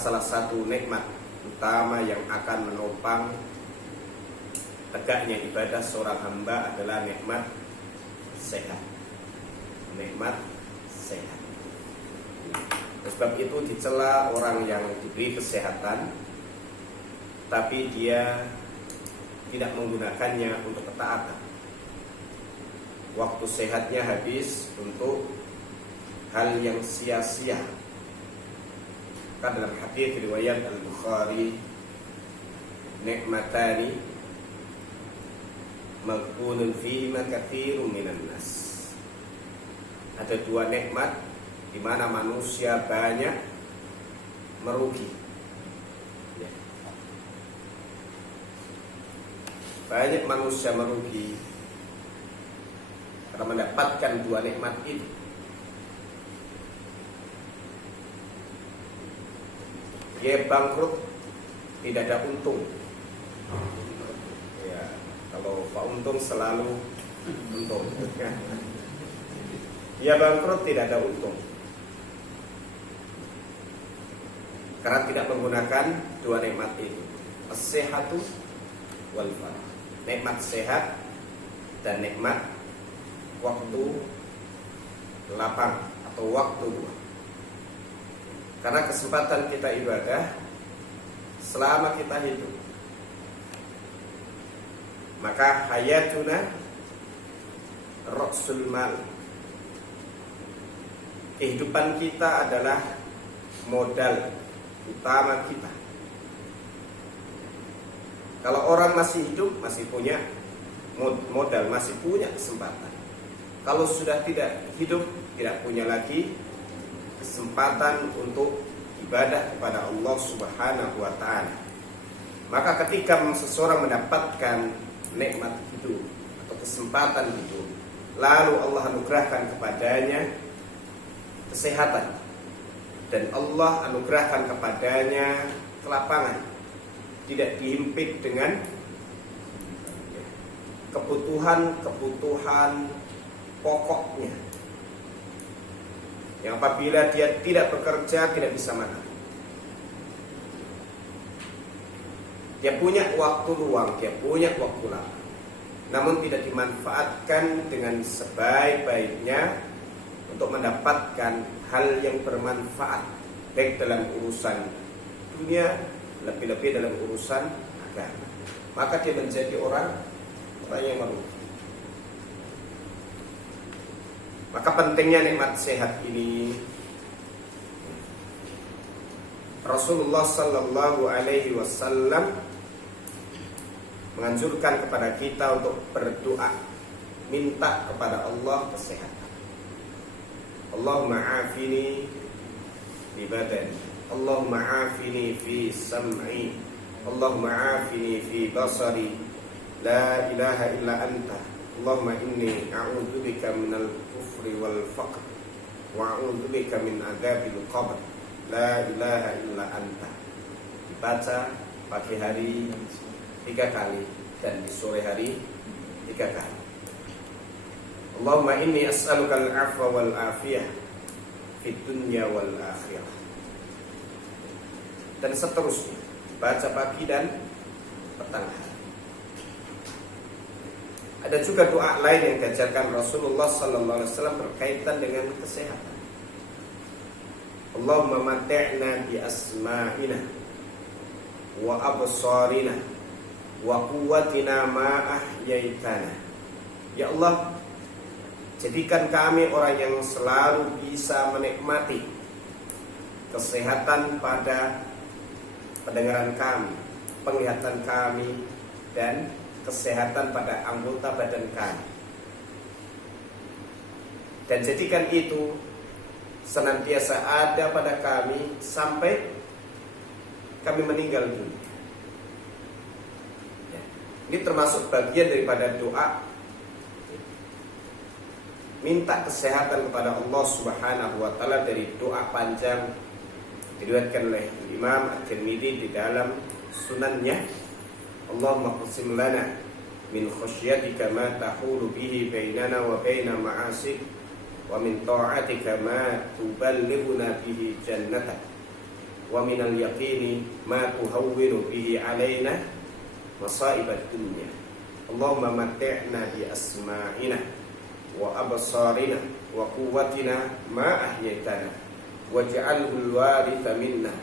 salah satu nikmat utama yang akan menopang tegaknya ibadah seorang hamba adalah nikmat sehat. Nikmat sehat. Sebab itu dicela orang yang diberi kesehatan tapi dia tidak menggunakannya untuk ketaatan. Waktu sehatnya habis untuk hal yang sia-sia. Kan dalam hadis riwayat Al-Bukhari, nikmatani maghbunun fihima katsirun minan nas. Ada dua nikmat di mana manusia banyak merugi. Ya. Banyak manusia merugi karena mendapatkan dua nikmat itu. Dia bangkrut, tidak ada untung. Ya, kalau Pak Untung selalu untung. Dia bangkrut, tidak ada untung. Karena tidak menggunakan dua nikmat itu, as-sihhatu wal farah. Nikmat sehat dan nikmat waktu lapang atau waktu luang. Karena kesempatan kita ibadah selama kita hidup, maka hayatuna ra'sul mal. Kehidupan kita adalah modal utama kita. Kalau orang masih hidup, masih punya modal, masih punya kesempatan. Kalau sudah tidak hidup, tidak punya lagi kesempatan untuk ibadah kepada Allah Subhanahu wa ta'ala. Maka ketika seseorang mendapatkan nikmat hidup atau kesempatan hidup, lalu Allah anugerahkan kepadanya kesehatan dan Allah anugerahkan kepadanya kelapangan, tidak dihimpit dengan kebutuhan pokoknya, yang apabila dia tidak bekerja tidak bisa makan. Dia punya waktu luang, dia punya waktu lapang, namun tidak dimanfaatkan dengan sebaik-baiknya untuk mendapatkan hal yang bermanfaat, baik dalam urusan dunia, lebih-lebih dalam urusan agama. Maka dia menjadi orang yang merugi. Maka pentingnya nikmat sehat ini, Rasulullah sallallahu alaihi wasallam menganjurkan kepada kita untuk berdoa, minta kepada Allah kesehatan. Allahumma afini fi badani, Allahumma afini fi sam'i, Allahumma afini fi basari, la ilaha illa anta, Allahumma inni a'udzubika minal kufri wal faqr wa a'udzubika min adzabil qabr, la ilaha illa anta. Dibaca pagi hari 3 kali dan di sore hari 3 kali. Allahumma inni as'aluka al-'afwa wal 'afiyah fid dunya wal akhirah. Dan seterusnya, baca pagi dan petang hari. Ada juga doa lain yang diajarkan Rasulullah sallallahu alaihi wasallam berkaitan dengan kesehatan. Allahumma mati'na bi asma'ina wa absarina wa quwwatina ma ahyaitana. Ya Allah, jadikan kami orang yang selalu bisa menikmati kesehatan pada pendengaran kami, penglihatan kami, dan kesehatan pada anggota badan kami. Dan jadikan itu senantiasa ada pada kami sampai kami meninggal dunia. Ya. Ini termasuk bagian daripada doa minta kesehatan kepada Allah Subhanahu wa ta'ala dari doa panjang diriwayatkan oleh Imam At-Tirmidzi di dalam sunannya. Allahumma qsim lana min khasyatika ma tahulu bihi bainana wa baina ma'asik wa min ta'atika ma tuballighuna bihi jannatak wa minal yaqini ma tuhawwinu bihi alaina masa'ibad dunya. Allahumma matti'na bi asma'ina wa absarina wa quwwatina ma ahyaitana waj'alhu al-waritha minna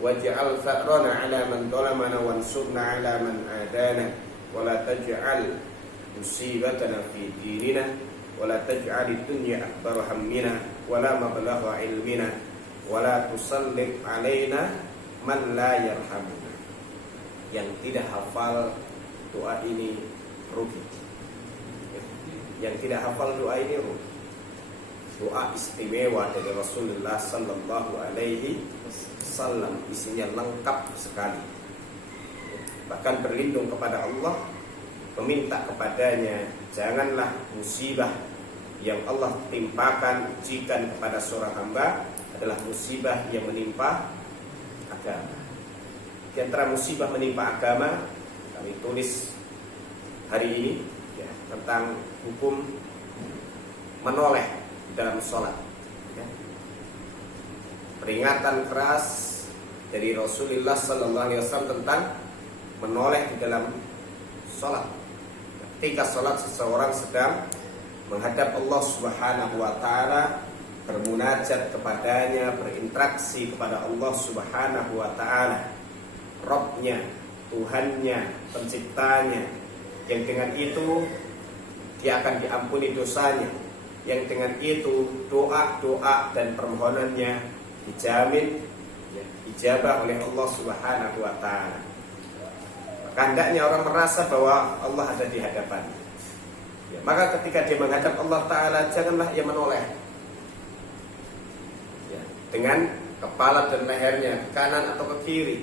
waj'al tha'rana 'ala man dhalamana wansurna 'ala man 'adana wa la taj'al musibatana fi dinina wa la taj'al ad-dunya akbar hammina wa la mablagha 'ilmina wa la tusallit 'alaina man la yarhamuna. Yang tidak hafal doa ini rugi. Yang tidak hafal doa ini rugi. Doa istimewa dari Rasulullah sallallahu alaihi wasallam, isinya lengkap sekali. Bahkan berlindung kepada Allah, meminta kepadanya janganlah musibah yang Allah timpakan, ujikan kepada seorang hamba adalah musibah yang menimpa agama. Di antara musibah menimpa agama, kami tulis hari ini ya, tentang hukum menoleh dalam sholat ya. Peringatan keras dari Rasulullah sallallahu alaihi wasallam tentang menoleh di dalam sholat. Ketika sholat seseorang sedang menghadap Allah Subhanahu wa ta'ala, bermunajat kepadanya, berinteraksi kepada Allah Subhanahu wa ta'ala, Rabbnya, Tuhannya, penciptanya, yang dengan itu dia akan diampuni dosanya, yang dengan itu doa-doa dan permohonannya dijamin ya, ijabah oleh Allah Subhanahu wa ta'ala. Maka hendaknya orang merasa bahwa Allah ada di hadapannya ya, maka ketika dia menghadap Allah ta'ala, janganlah ia menoleh ya, dengan kepala dan lehernya ke kanan atau ke kiri.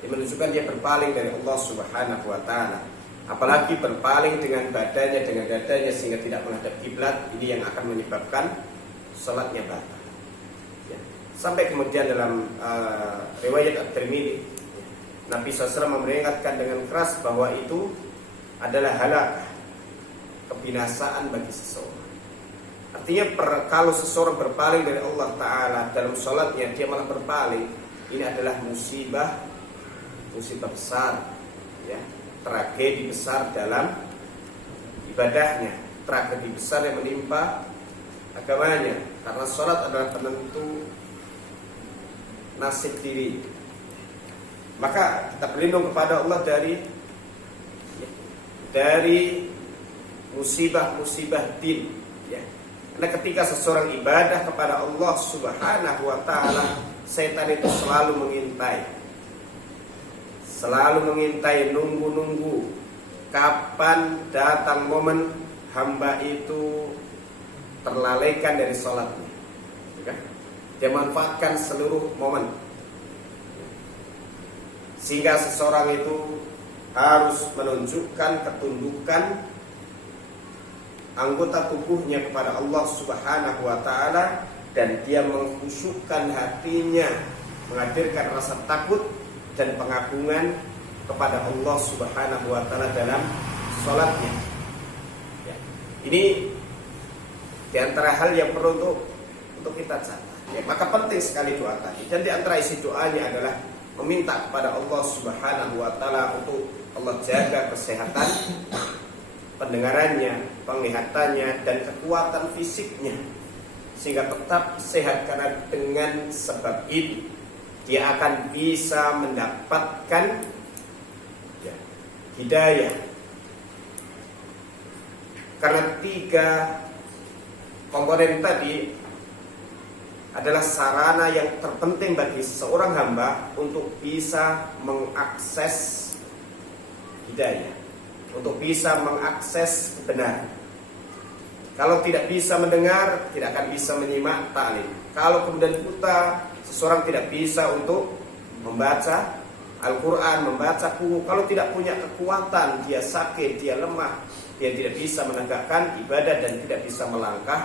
Dia menunjukkan dia berpaling dari Allah Subhanahu wa ta'ala. Apalagi berpaling dengan badannya, dengan dadanya sehingga tidak menghadap kiblat, ini yang akan menyebabkan salatnya batal. Ya. Sampai kemudian dalam riwayat At-Tirmidzi, Nabi SAW memperingatkan dengan keras bahwa itu adalah halakah, kebinasaan bagi seseorang. Artinya kalau seseorang berpaling dari Allah Ta'ala dalam salatnya, dia malah berpaling, ini adalah musibah besar ya. Tragedi besar dalam ibadahnya, tragedi besar yang menimpa agamanya, karena sholat adalah penentu nasib diri. Maka kita berlindung kepada Allah dari musibah-musibah din ya. Karena ketika seseorang ibadah kepada Allah Subhanahu wa ta'ala, setan itu selalu mengintai, nunggu kapan datang momen hamba itu terlalaikan dari sholatnya ya. Dia manfaatkan seluruh momen sehingga seseorang itu harus menunjukkan ketundukan anggota tubuhnya kepada Allah Subhanahu wa ta'ala, dan dia mengkhusyukkan hatinya, menghadirkan rasa takut dan pengagungan kepada Allah Subhanahu wa ta'ala dalam sholatnya ya. Ini diantara hal yang perlu untuk kita catat ya. Maka penting sekali doa tadi, dan diantara isi doanya adalah meminta kepada Allah Subhanahu wa ta'ala untuk Allah jaga kesehatan pendengarannya, penglihatannya, dan kekuatan fisiknya sehingga tetap sehat, karena dengan sebab itu dia akan bisa mendapatkan ya, hidayah. Karena 3 komponen tadi adalah sarana yang terpenting bagi seorang hamba untuk bisa mengakses hidayah, untuk bisa mengakses kebenaran. Kalau tidak bisa mendengar, tidak akan bisa menyimak taklim. Kalau kemudian buta, seseorang tidak bisa untuk membaca Al-Quran, membaca buku. Kalau tidak punya kekuatan, dia sakit, dia lemah, dia tidak bisa menegakkan ibadah dan tidak bisa melangkah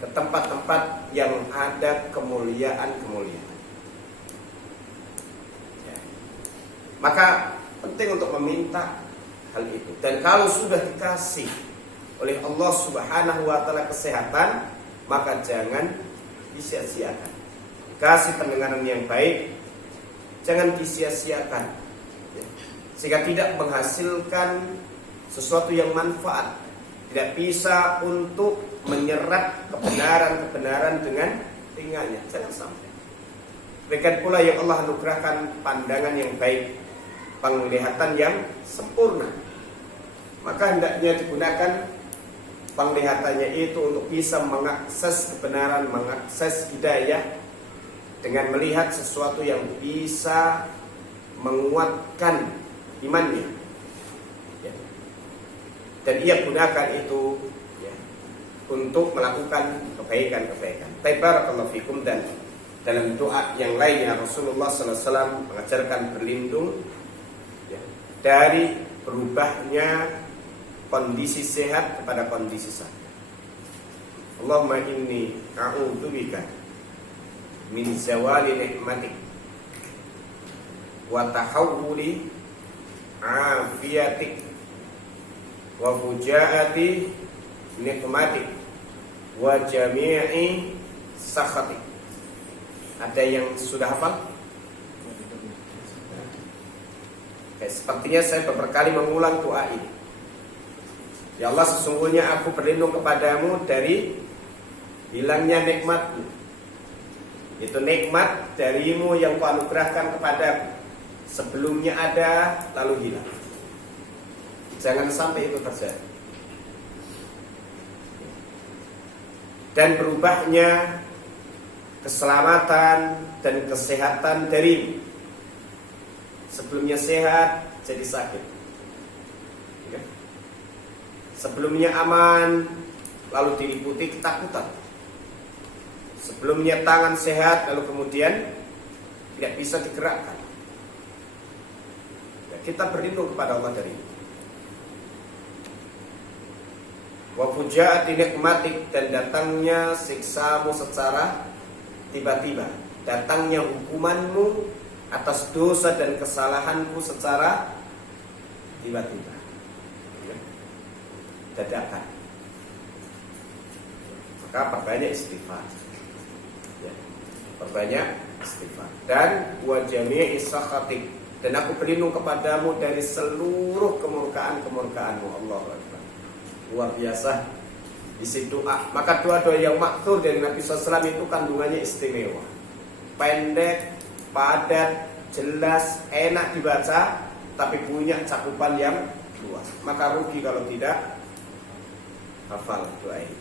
ke tempat-tempat yang ada kemuliaan-kemuliaan ya. Maka penting untuk meminta hal itu. Dan kalau sudah dikasih oleh Allah Subhanahu wa ta'ala kesehatan, maka jangan disia-siakan. kasih pendengaran yang baik, jangan disia-siakan, ya. Sehingga tidak menghasilkan sesuatu yang manfaat, tidak bisa untuk menyerap kebenaran-kebenaran dengan telinganya, jangan sampai. Demikian pula yang Allah anugerahkan pandangan yang baik, penglihatan yang sempurna, maka hendaknya digunakan penglihatannya itu untuk bisa mengakses kebenaran, mengakses hidayah dengan melihat sesuatu yang bisa menguatkan imannya, ya. Dan ia gunakan itu, ya, untuk melakukan kebaikan-kebaikan. Barakallahu fikum. Dan dalam doa yang lainnya Rasulullah SAW mengajarkan berlindung, ya, dari berubahnya kondisi sehat kepada kondisi sakit. Allahumma inni a'udzubika min zawali ni'matik wa tahawuli afiyatik wa fujaati nikmatik wa jami'i sakhatik. Ada yang sudah hafal? Sepertinya saya beberapa kali mengulang doa ini. Ya Allah, sesungguhnya aku berlindung kepadamu dari hilangnya nikmat-Mu. Itu nikmat darimu yang Kau anugerahkan kepadaku. Sebelumnya ada, lalu hilang. Jangan sampai itu terjadi. Dan berubahnya keselamatan dan kesehatan darimu. Sebelumnya sehat, jadi sakit. Ya. Sebelumnya aman, lalu diliputi ketakutan. Sebelumnya tangan sehat, lalu kemudian tidak bisa digerakkan. Ya, kita berlindung kepada Allah dari itu. Wa fujaati nikmatik, dan datangnya siksamu secara tiba-tiba, datangnya hukumanmu atas dosa dan kesalahanku secara tiba-tiba, ya, dadakan. Maka perbanyak istighfar, ya, perbanyak istighfar. Dan wa jami'i sakhatik, dan aku berlindung kepadamu dari seluruh kemurkaan-kemurkaanmu. Allahu Akbar. Luar biasa isi doa. Maka doa-doa yang maksur dari Nabi SAW itu kandungannya istimewa, pendek, padat, jelas, enak dibaca, tapi punya cakupan yang luas. Maka rugi kalau tidak hafal doa ini.